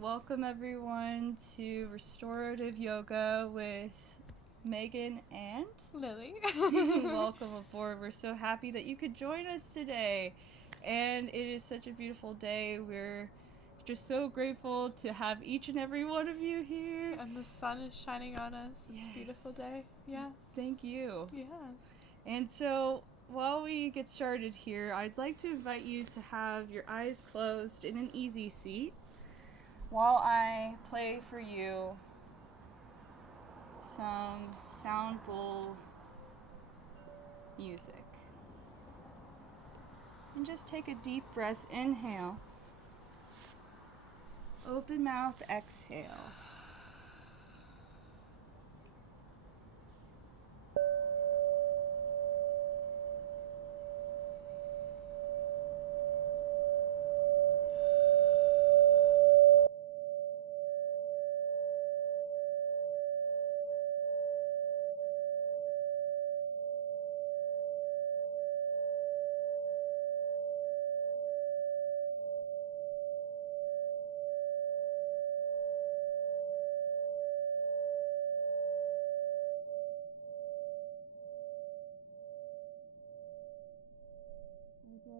Welcome everyone to Restorative Yoga with Megan and Lily. welcome aboard. We're so happy that you could join us today. And it is such a beautiful day. We're just so grateful to have each and every one of you here. And the sun is shining on us. It's a beautiful day. Yeah. Thank you. Yeah. And so while we get started here, I'd like to invite you to have your eyes closed in an easy seat while I play for you some sound bowl music. And just take a deep breath, inhale. Open mouth, exhale.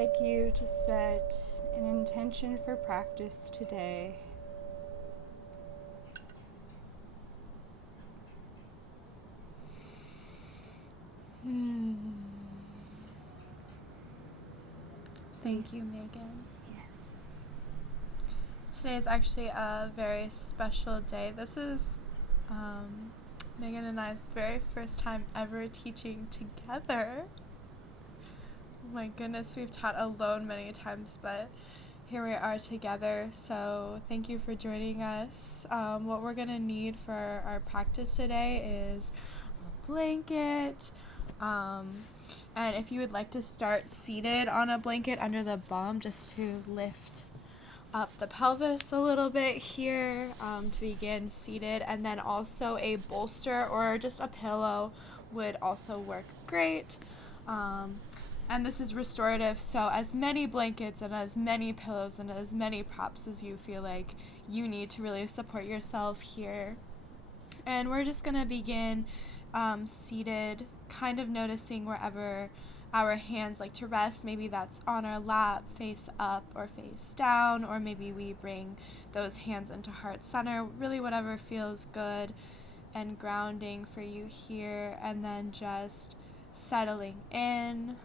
I'd like you to set an intention for practice today. Thank you, Megan. Yes. Today is actually a very special day. This is Megan and I's very first time ever teaching together. Oh my goodness, we've taught alone many times, but here we are together. So thank you for joining us. What we're going to need for our practice today is a blanket. And if you would like to start seated on a blanket under the bum, just to lift up the pelvis a little bit here, to begin seated, and then also a bolster or just a pillow would also work great. And this is restorative, so as many blankets and as many pillows and as many props as you feel like you need to really support yourself here. And we're just going to begin seated, kind of noticing wherever our hands like to rest. Maybe that's on our lap, face up or face down, or maybe we bring those hands into heart center, really whatever feels good and grounding for you here. And then just settling in,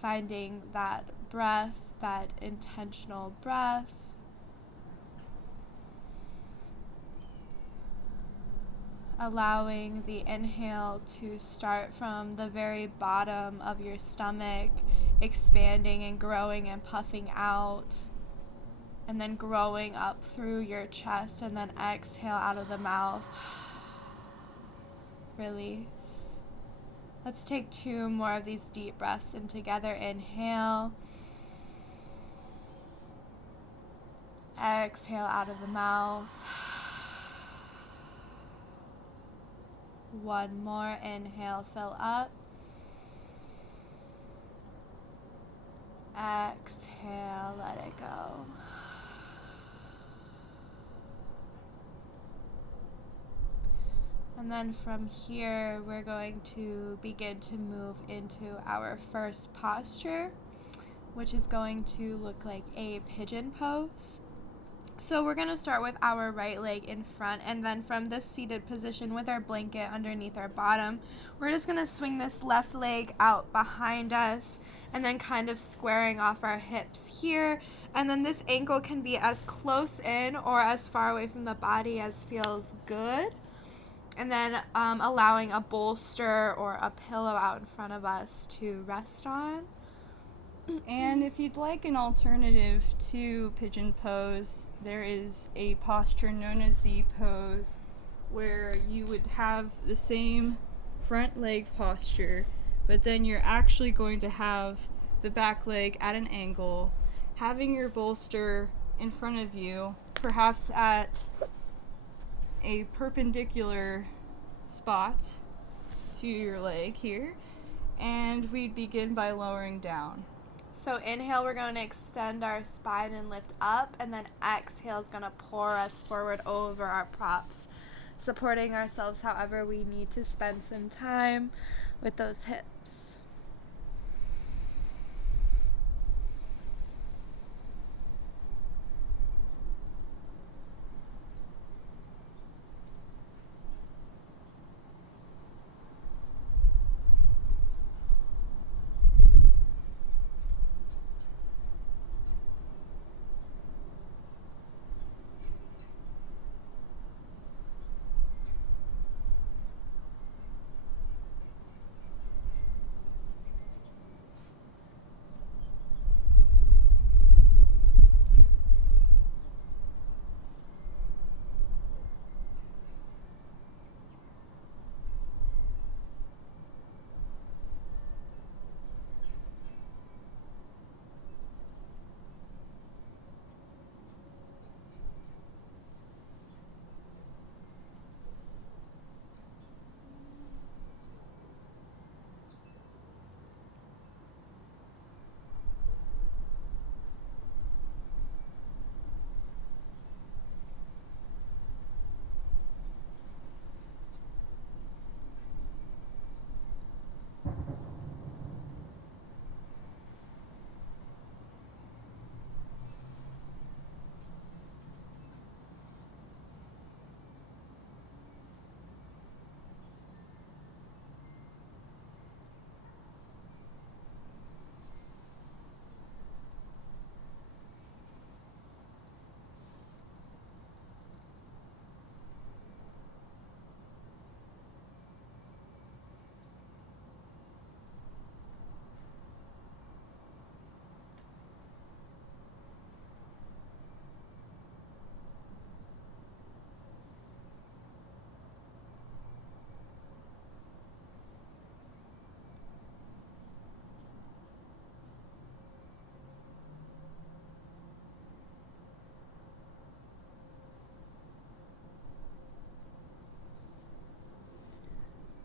finding that breath, that intentional breath. Allowing the inhale to start from the very bottom of your stomach, expanding and growing and puffing out, and then growing up through your chest, and then exhale out of the mouth. Release. Let's take 2 more of these deep breaths in together. Inhale. Exhale out of the mouth. 1 more. Inhale, fill up. Exhale, let it go. And then from here, we're going to begin to move into our first posture, which is going to look like a pigeon pose. So we're going to start with our right leg in front, and then from this seated position with our blanket underneath our bottom, we're just going to swing this left leg out behind us and then kind of squaring off our hips here. And then this ankle can be as close in or as far away from the body as feels good. And then allowing a bolster or a pillow out in front of us to rest on. And if you'd like an alternative to pigeon pose, there is a posture known as Z pose, where you would have the same front leg posture, but then you're actually going to have the back leg at an angle, having your bolster in front of you, perhaps at a perpendicular spot to your leg here, and we'd begin by lowering down. So inhale, we're going to extend our spine and lift up, and then exhale is going to pour us forward over our props, supporting ourselves however we need to spend some time with those hips.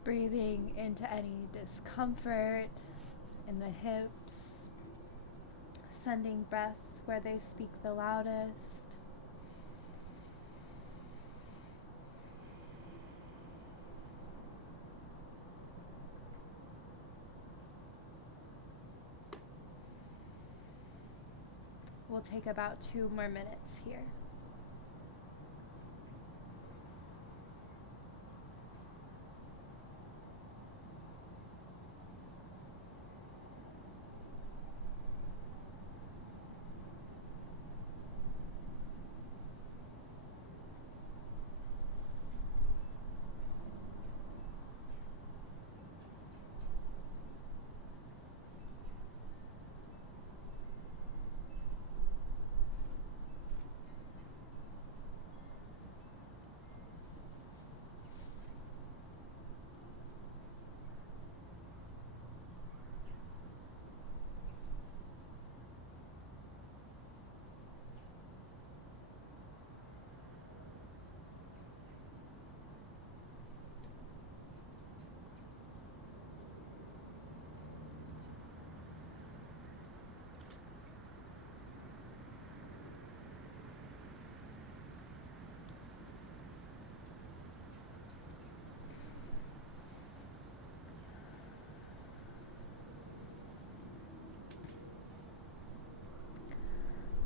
Breathing into any discomfort in the hips, sending breath where they speak the loudest. We'll take about 2 more minutes here.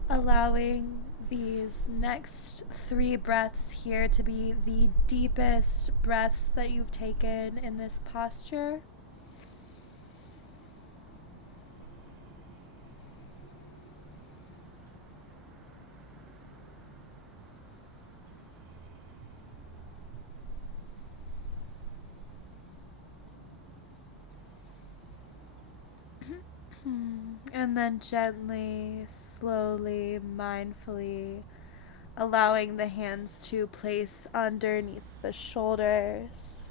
Allowing these next 3 breaths here to be the deepest breaths that you've taken in this posture. And then gently, slowly, mindfully allowing the hands to place underneath the shoulders.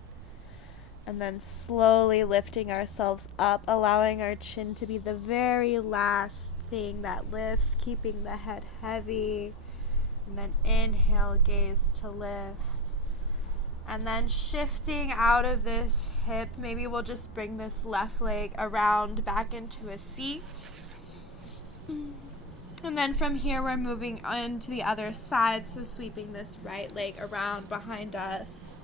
And then slowly lifting ourselves up, allowing our chin to be the very last thing that lifts, keeping the head heavy. And then inhale, gaze to lift. And then shifting out of this hip, maybe we'll just bring this left leg around back into a seat. And then from here, we're moving on to the other side, so sweeping this right leg around behind us.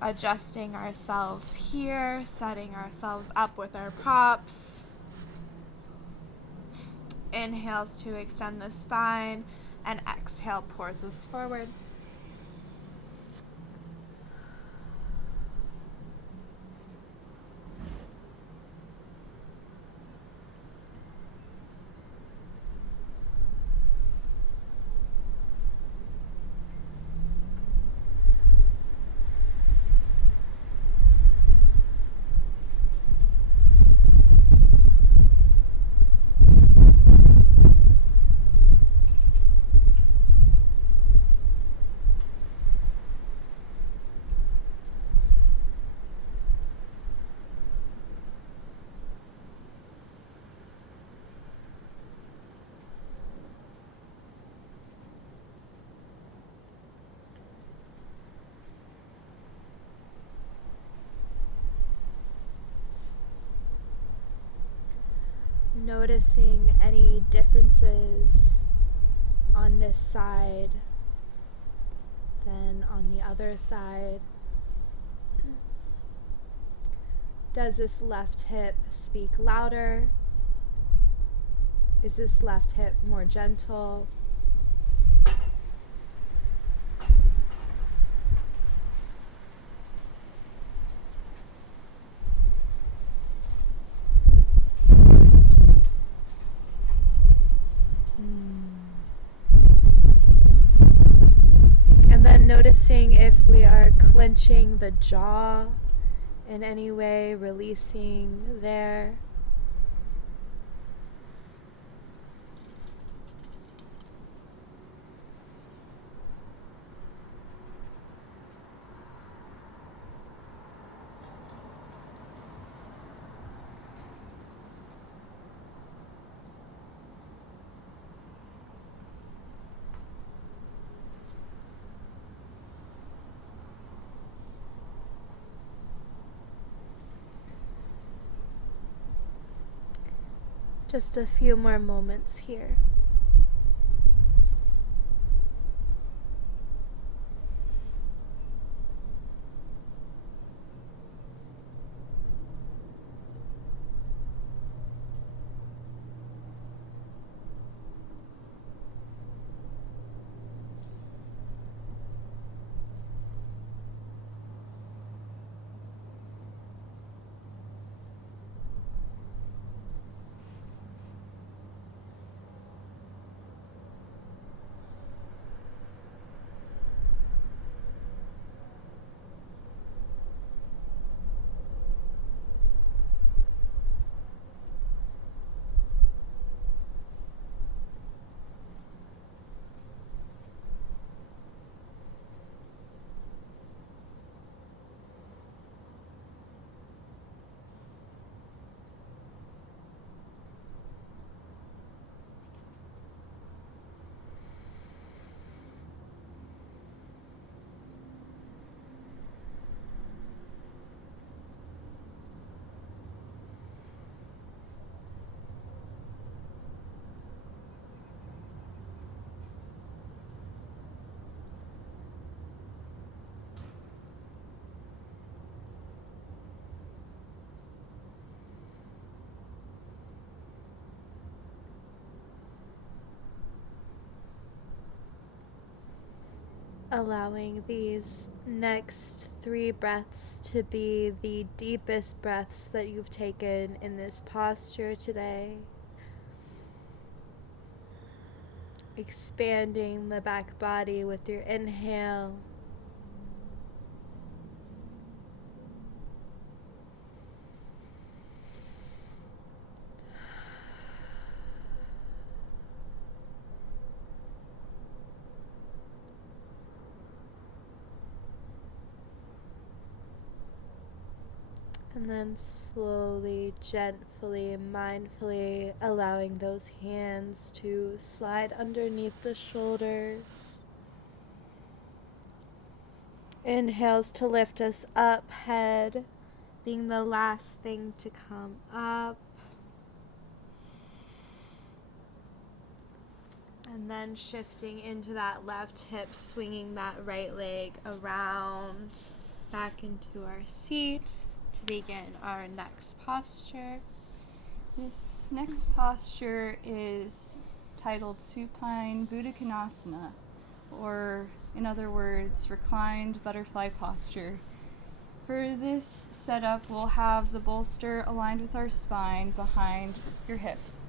Adjusting ourselves here, setting ourselves up with our props. Inhales to extend the spine, and exhale pours us forward. Noticing any differences on this side than on the other side. Does this left hip speak louder? Is this left hip more gentle? And then noticing if we are clenching the jaw in any way, releasing there. Just a few more moments here. Allowing these next 3 breaths to be the deepest breaths that you've taken in this posture today. Expanding the back body with your inhale. And then slowly, gently, mindfully allowing those hands to slide underneath the shoulders. Inhales to lift us up, head being the last thing to come up. And then shifting into that left hip, swinging that right leg around back into our seat to begin our next posture. This next posture is titled Supine Buddhakonasana, or in other words, reclined butterfly posture. For this setup, we'll have the bolster aligned with our spine behind your hips.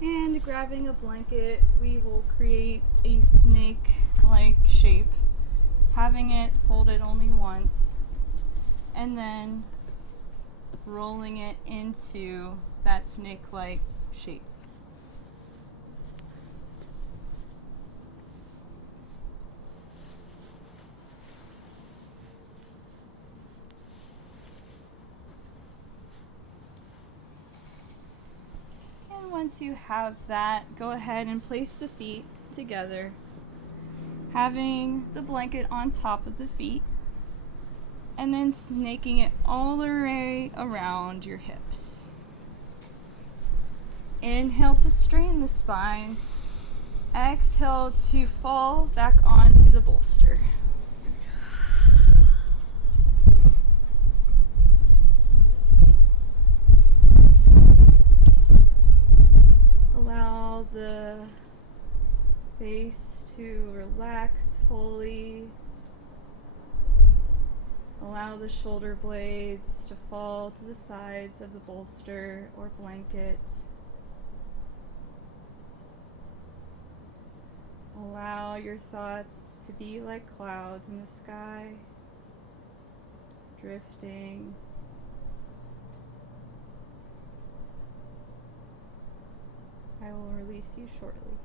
And grabbing a blanket, we will create a snake-like shape, having it folded only once, and then rolling it into that snake-like shape. Once you have that, go ahead and place the feet together, having the blanket on top of the feet, and then snaking it all the way around your hips. Inhale to straighten the spine. Exhale to fall back onto the bolster. Allow the face to relax fully. Allow the shoulder blades to fall to the sides of the bolster or blanket. Allow your thoughts to be like clouds in the sky, drifting. I will release you shortly.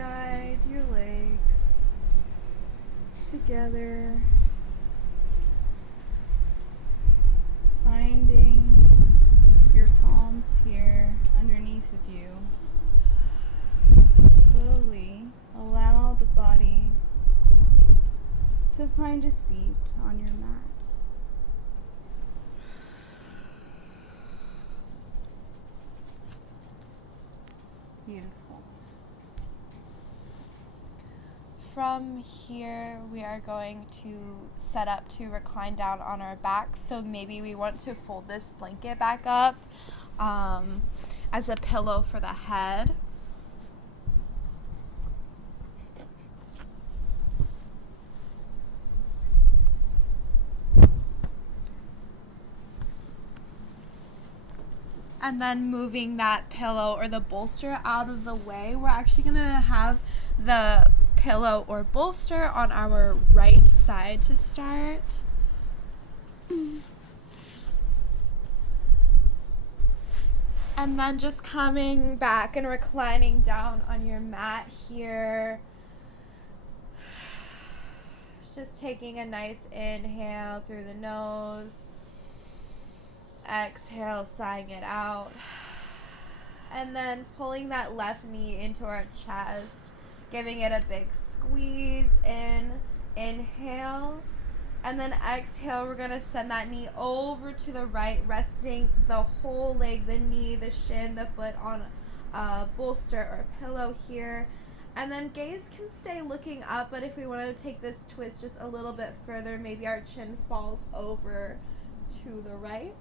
guide your legs together, finding your palms here underneath of you. Slowly allow the body to find a seat on your mat. Beautiful. From here, we are going to set up to recline down on our backs. So maybe we want to fold this blanket back up as a pillow for the head. And then moving that pillow or the bolster out of the way, we're actually going to have the pillow or bolster on our right side to start. And then just coming back and reclining down on your mat here. Just taking a nice inhale through the nose. Exhale, sighing it out. And then pulling that left knee into our chest, giving it a big squeeze in. Inhale. And then exhale, we're going to send that knee over to the right, resting the whole leg, the knee, the shin, the foot on a bolster or pillow here. And then gaze can stay looking up, but if we want to take this twist just a little bit further, maybe our chin falls over to the right.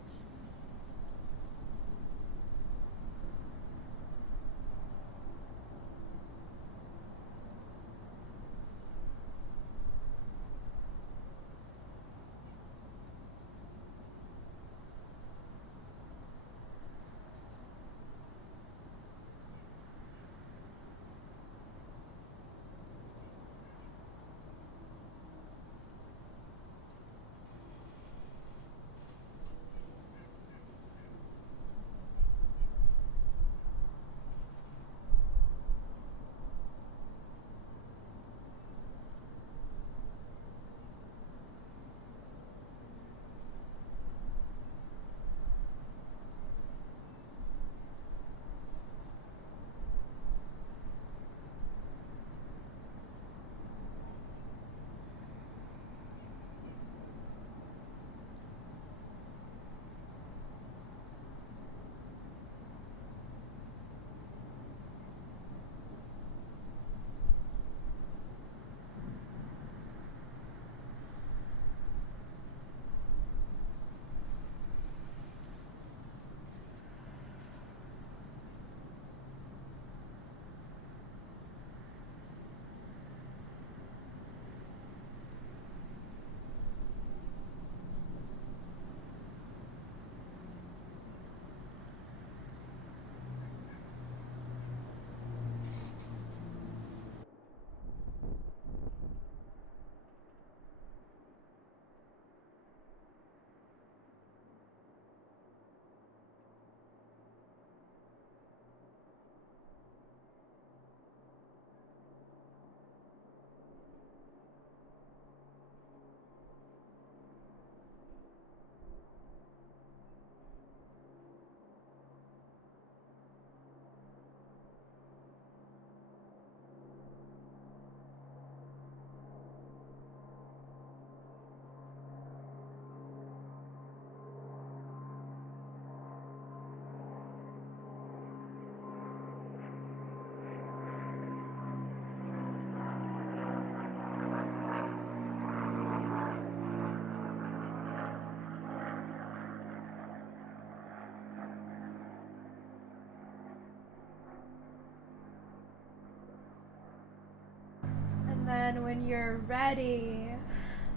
Then when you're ready,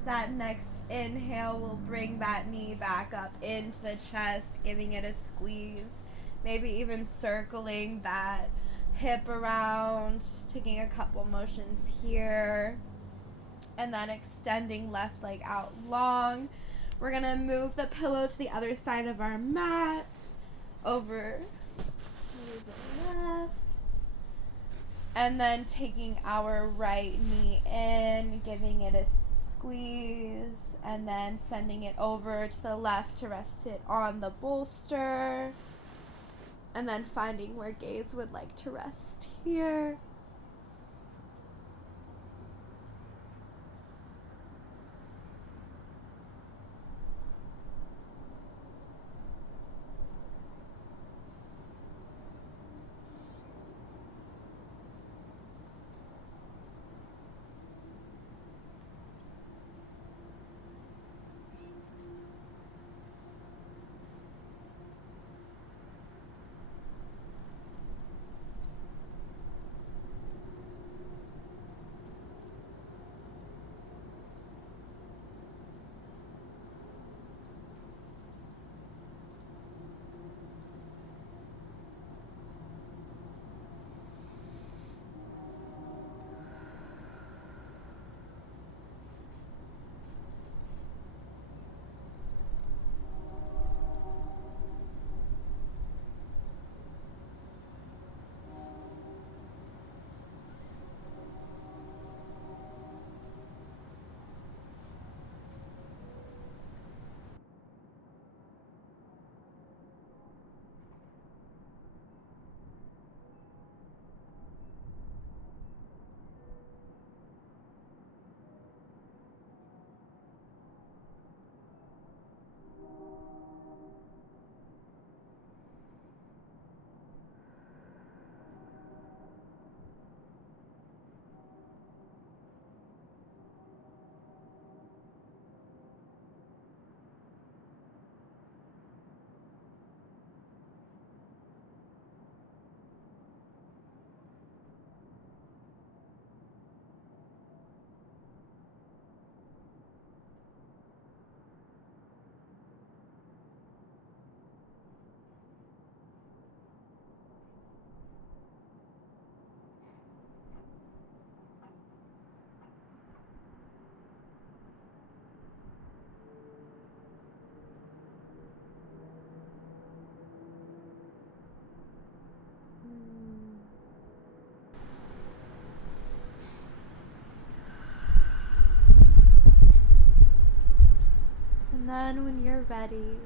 that next inhale will bring that knee back up into the chest, giving it a squeeze, maybe even circling that hip around, taking a couple motions here, and then extending left leg out long. We're going to move the pillow to the other side of our mat, over to the left. And then taking our right knee in, giving it a squeeze, and then sending it over to the left to rest it on the bolster. And then finding where gaze would like to rest here. And then when you're ready,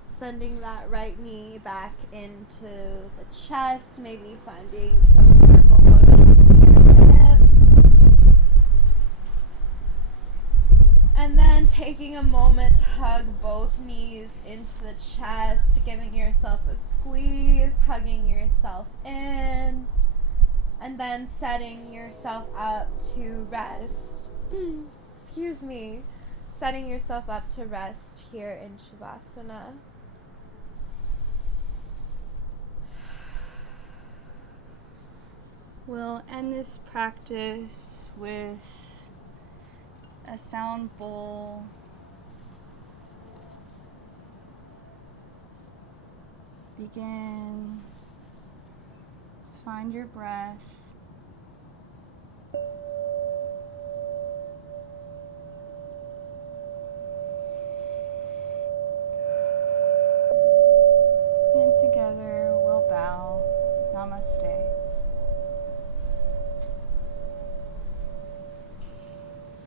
sending that right knee back into the chest, maybe finding some circle motions here in the hip. And then taking a moment to hug both knees into the chest, giving yourself a squeeze, hugging yourself in, and then setting yourself up to rest. Excuse me. Setting yourself up to rest here in Shavasana. We'll end this practice with a sound bowl. Begin to find your breath. And together we'll bow. Namaste.